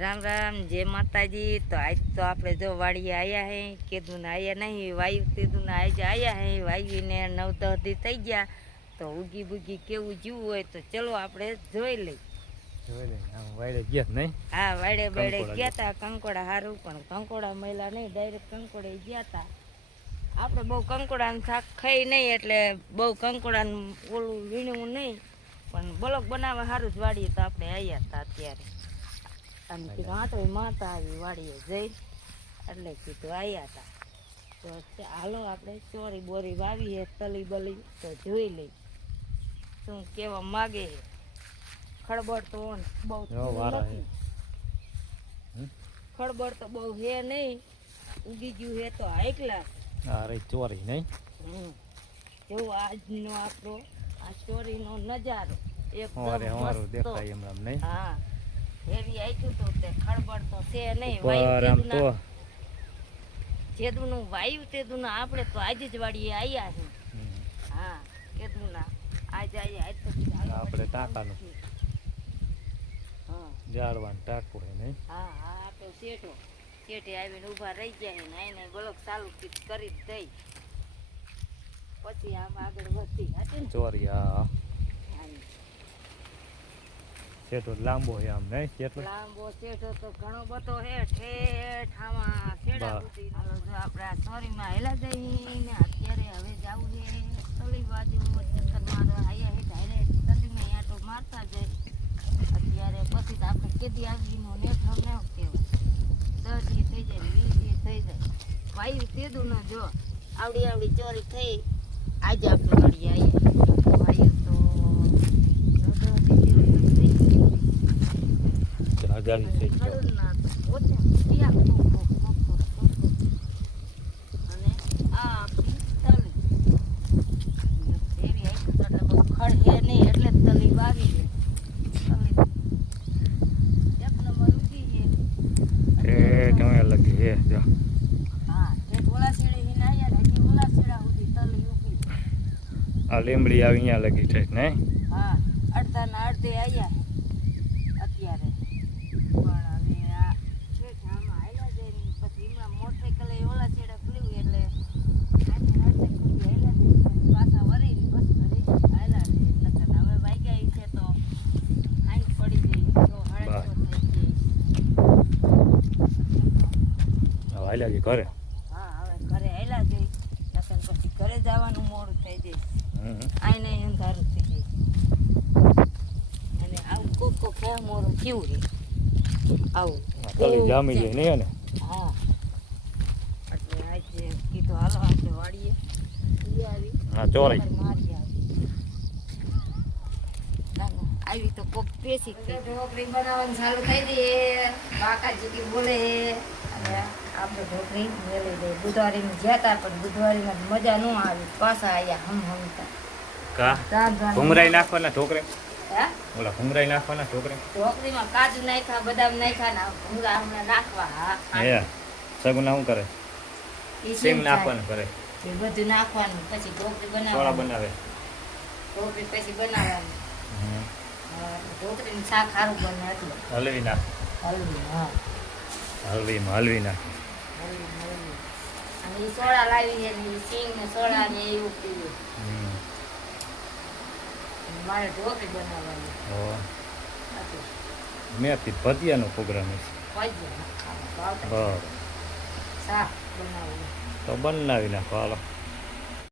રામ રામ, જય માતાજી। તો આજ તો આપણે જો વાડીએ આવ્યા હે, કીધું ને આવ્યા નહીં, વાયુ કીધું ને આજે આવ્યા હે। વાયુને 9-10 દી થઈ ગયા, તો ઉગી બુગી કેવું જીવું હોય તો ચલો આપણે જોઈ લઈ। હા, વાડે બેડે ગયા તા કંકોડા હારું, પણ કંકોડા મળ્યા નહીં, ડાયરેક્ટ કંકોડે ગયા તા। આપણે બહુ કંકોડાનું શાક ખાઈ નહીં, એટલે બહુ કંકોડાનું ઓલું વીણવું નહીં, પણ બ્લોક બનાવવા સારું જ વાડીએ તો આપણે આવ્યા હતા અત્યારે। અને કીધું આટો માતા આવી વાડીએ જઈ, એટલે કીધું આવ્યા હતા। તો હાલો આપણે ચોરી બોરી વાવીએ, તલી બલી તો જોઈ લઈ શું કેવા માગે। ખળબળ તો બહુ નથી, ખળબળ તો બહુ હે નહીં, ઉગી ગયું હે તો એકલા ચોરી નહીં। જેવો આજનો આપણો આ ચોરીનો નજારો એકદમ દેખાય એમ નહીં। હા, એવી આખ્યું તો તે ખળબળ તો છે નહીં। જેદુનું વાયુ તેદું આપણે તો આજે જ વાડીએ આવ્યા છે। હા, કેદું ના આજે આવ્યા, આજ તો આપણે ટાંકાનું જાળવાનું ટાંકો હે નહીં। હા હા, આપણે શેઠે આવીને ઊભા રહી ગયા છે ને આઈને બ્લોક ચાલુ કરી દઈ, પછી આમ આગળ વધી હતી ચોરી। હા, શેઠો લાંબો હે આમ નહીં? કેટલો લાંબો શેઠો તો ઘણો બધો હે, ઠેઠ આમાં છેડા સુધી। હાલો જો આપણે આ ચોરીમાં હેલા જઈને અત્યારે હવે જાવું છે તલી બાજુ ચક્કર મારવા આયા હે, ડાયરેક્ટ તલીમાં આંટો મારતા જાય અત્યારે। પછી તો આપણે કેદી આવીનો નેઠ ન કહેવાય, 10 દી થઈ જાય, 20 દી થઈ જાય, વાયુ તેદું ન જો આવડી ચોરી થઈ। આજે આપણે વાડી આવીએ, વાયુ તો લીમડી આવી અહીંયા લગી છે નહીં? હા, અડધા ના અડધે આવ્યા અત્યારે, પણ હવે આ છેઠ આમાં હાલ્યા જાય ને પછી એમાં મોટરસાઇકલે ઓલા છેડે ખુલ્યું એટલે પાછા વરી બસ ઘરે હાલ્યા છે। નકર હવે વાગ્યા છે તો આંખ પડી ગઈ, તો હળે હાલ્યા ગઈ ઘરે। હા, હવે ઘરે હાલ્યા જઈ, નકર પછી ઘરે જવાનું મોડું થઈ જાય, આઈને અંધારું થઈ જાય। અને આવું કોક હે મોરું કેવું રે આવું તલી જામી જાય નહીં ને? હા, એટલે આજે કીધું હાલો આપણે વાડીએ આવી। હા, ચોરી મારી આવી તો કોક પેસી ઢોકળી બનાવવાનું ચાલુ થઈ દઈએ, બાકાજી બોલે અને આપણે ઢોકળી મેળવી દઈએ। બુધવારીમાં ગયા હતા, પણ બુધવારીમાં મજા ન આવી, પાછા આવ્યા હમતા। ભૂંગરાઈ નાખવાના ઢોકરે? હે, ઓલા ભૂંગરાઈ નાખવાના ઢોકરે? ઢોકળીમાં કાજુ નાખ્યા, બદામ નાખ્યા ને ભૂંગરા હમણાં નાખવા। હા, સગુના શું કરે? સિંગ નાખવાનું કરે, એ બધું નાખવાનું, પછી ઢોકળી બનાવે, ઢોકળી પછી બનાવવાની। ઢોકળીનું શાક સારું બને એટલે હલવી નાખ, હલવી। હા, હલવી નાખ, અને એ સોડા લાવી છે ને સિંગ ને સોડા ને એવું પીવું। મારે ઢોકળી બનાવવાની, મેથી ભજીયાનો પ્રોગ્રામ છે, શાક બનાવવું તો બનાવી નાખો હાલો।